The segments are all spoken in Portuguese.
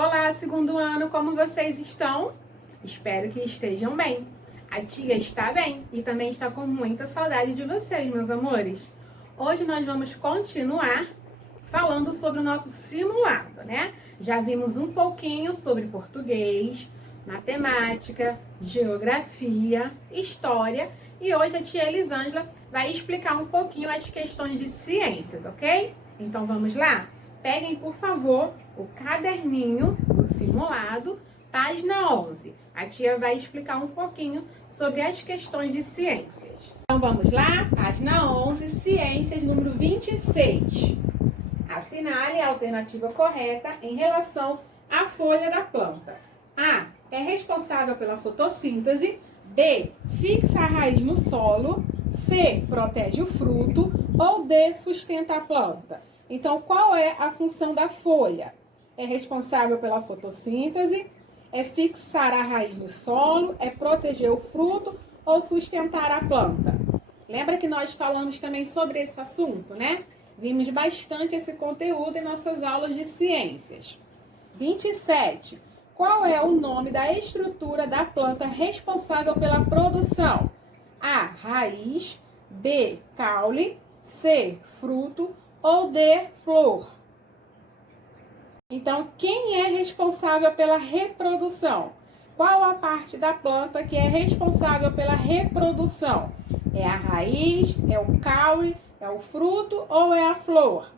Olá, segundo ano, como vocês estão? Espero que estejam bem. A tia está bem e também está com muita saudade de vocês, meus amores. Hoje nós vamos continuar falando sobre o nosso simulado, né? Já vimos um pouquinho sobre português, matemática, geografia, história e hoje a tia Elisângela vai explicar um pouquinho as questões de ciências, ok? Então vamos lá? Peguem, por favor, o caderninho do simulado, página 11. A tia vai explicar um pouquinho sobre as questões de ciências. Então vamos lá? Página 11, ciências, número 26. Assinale a alternativa correta em relação à folha da planta. A. É responsável pela fotossíntese. B. Fixa a raiz no solo. C. Protege o fruto. Ou D. Sustenta a planta. Então, qual é a função da folha? É responsável pela fotossíntese, é fixar a raiz no solo, é proteger o fruto ou sustentar a planta. Lembra que nós falamos também sobre esse assunto, né? Vimos bastante esse conteúdo em nossas aulas de ciências. 27. Qual é o nome da estrutura da planta responsável pela produção? A. Raiz. B. Caule. C. Fruto. Ou D. Flor. Então, quem é responsável pela reprodução? Qual a parte da planta que é responsável pela reprodução? É a raiz, é o caule, é o fruto ou é a flor?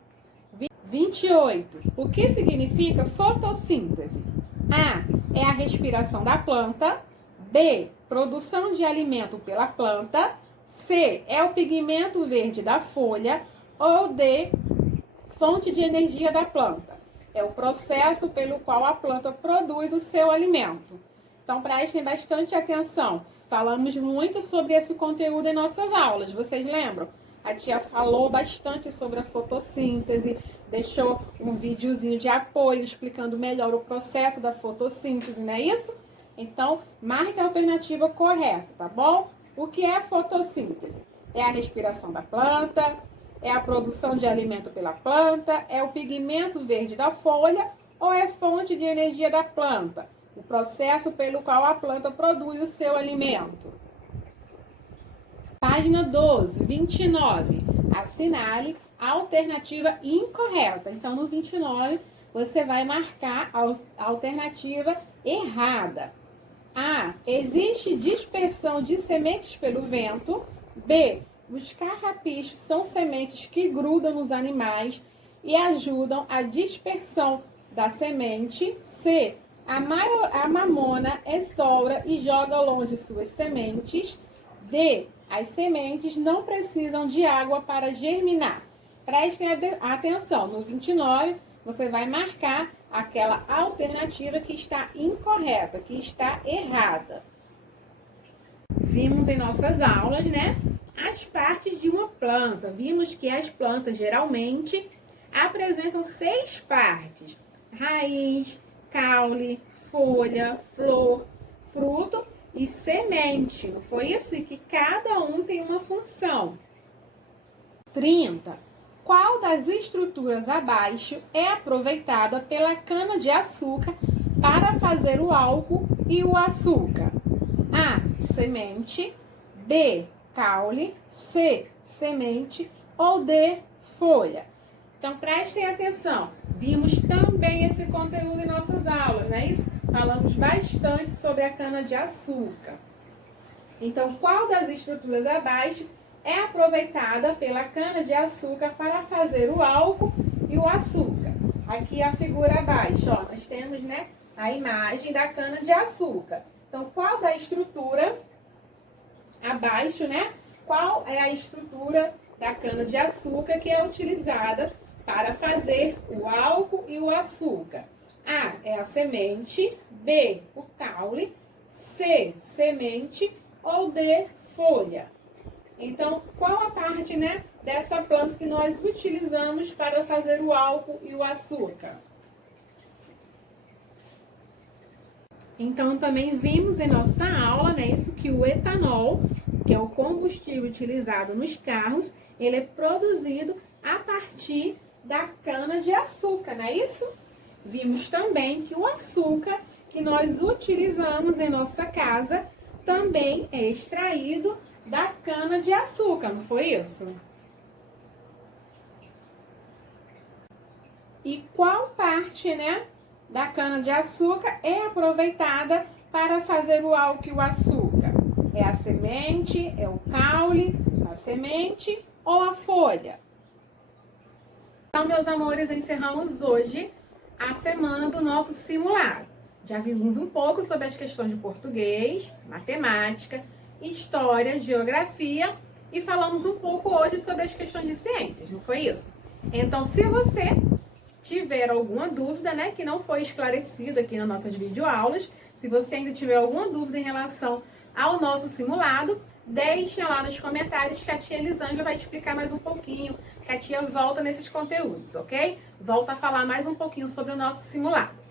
28. O que significa fotossíntese? A. É a respiração da planta. B. Produção de alimento pela planta. C. É o pigmento verde da folha. Ou D. Fonte de energia da planta. É o processo pelo qual a planta produz o seu alimento. Então, prestem bastante atenção. Falamos muito sobre esse conteúdo em nossas aulas, vocês lembram? A tia falou bastante sobre a fotossíntese, deixou um videozinho de apoio explicando melhor o processo da fotossíntese, não é isso? Então, marque a alternativa correta, tá bom? O que é fotossíntese? É a respiração da planta, é a produção de alimento pela planta, é o pigmento verde da folha ou é fonte de energia da planta? O processo pelo qual a planta produz o seu alimento. Página 12, 29. Assinale a alternativa incorreta. Então, no 29, você vai marcar a alternativa errada. A. Existe dispersão de sementes pelo vento. B. Os carrapichos são sementes que grudam nos animais e ajudam a dispersão da semente. C. A mamona estoura e joga longe suas sementes. D. As sementes não precisam de água para germinar. Prestem atenção, no 29 você vai marcar aquela alternativa que está incorreta, que está errada. Vimos em nossas aulas, né? As partes de uma planta. Vimos que as plantas geralmente apresentam 6 partes: raiz, caule, folha, flor, fruto e semente. Não foi isso? E que cada um tem uma função. 30. Qual das estruturas abaixo é aproveitada pela cana-de-açúcar para fazer o álcool e o açúcar? A. Semente. B. Caule. C. Semente. Ou D. Folha. Então, prestem atenção. Vimos também esse conteúdo em nossas aulas, não é isso? Falamos bastante sobre a cana-de-açúcar. Então, qual das estruturas abaixo é aproveitada pela cana-de-açúcar para fazer o álcool e o açúcar? Aqui a figura abaixo, ó, nós temos, né, a imagem da cana-de-açúcar. Então, qual da estrutura abaixo, né? Qual é a estrutura da cana-de-açúcar que é utilizada para fazer o álcool e o açúcar? A. É a semente. B. O caule. C. Semente. Ou D. Folha. Então, qual a parte, né, dessa planta que nós utilizamos para fazer o álcool e o açúcar? Então, também vimos em nossa aula, né, isso que o etanol, que é o combustível utilizado nos carros, ele é produzido a partir da cana-de-açúcar, não é isso? vimos também que o açúcar que nós utilizamos em nossa casa também é extraído da cana-de-açúcar, não foi isso? E qual parte, né, da cana-de-açúcar é aproveitada para fazer o álcool e o açúcar? É a semente, é o caule, a semente ou a folha? Então, meus amores, encerramos hoje a semana do nosso simulado. Já vimos um pouco sobre as questões de português, matemática, história, geografia e falamos um pouco hoje sobre as questões de ciências, não foi isso? Então, se você tiver alguma dúvida, né, que não foi esclarecido aqui nas nossas videoaulas, se você ainda tiver alguma dúvida em relação ao nosso simulado, deixem lá nos comentários que a tia Elisângela vai te explicar mais um pouquinho, que a tia volta nesses conteúdos, ok? Volta a falar mais um pouquinho sobre o nosso simulado.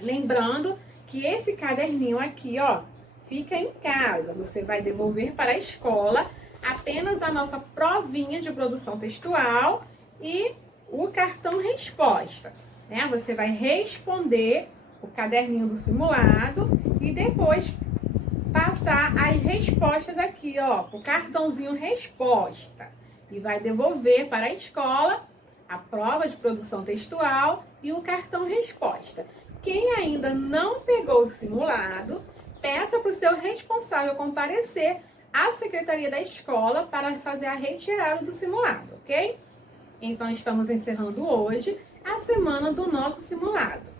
Lembrando que esse caderninho aqui, ó, fica em casa. Você vai devolver para a escola apenas a nossa provinha de produção textual e o cartão resposta, né? Você vai responder o caderninho do simulado e depois passar as respostas aqui, ó, o cartãozinho resposta. E vai devolver para a escola a prova de produção textual e o cartão resposta. Quem ainda não pegou o simulado, peça para o seu responsável comparecer à secretaria da escola para fazer a retirada do simulado, ok? Então, estamos encerrando hoje a semana do nosso simulado.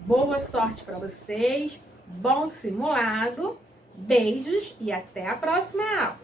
Boa sorte para vocês, bom simulado, beijos e até a próxima aula!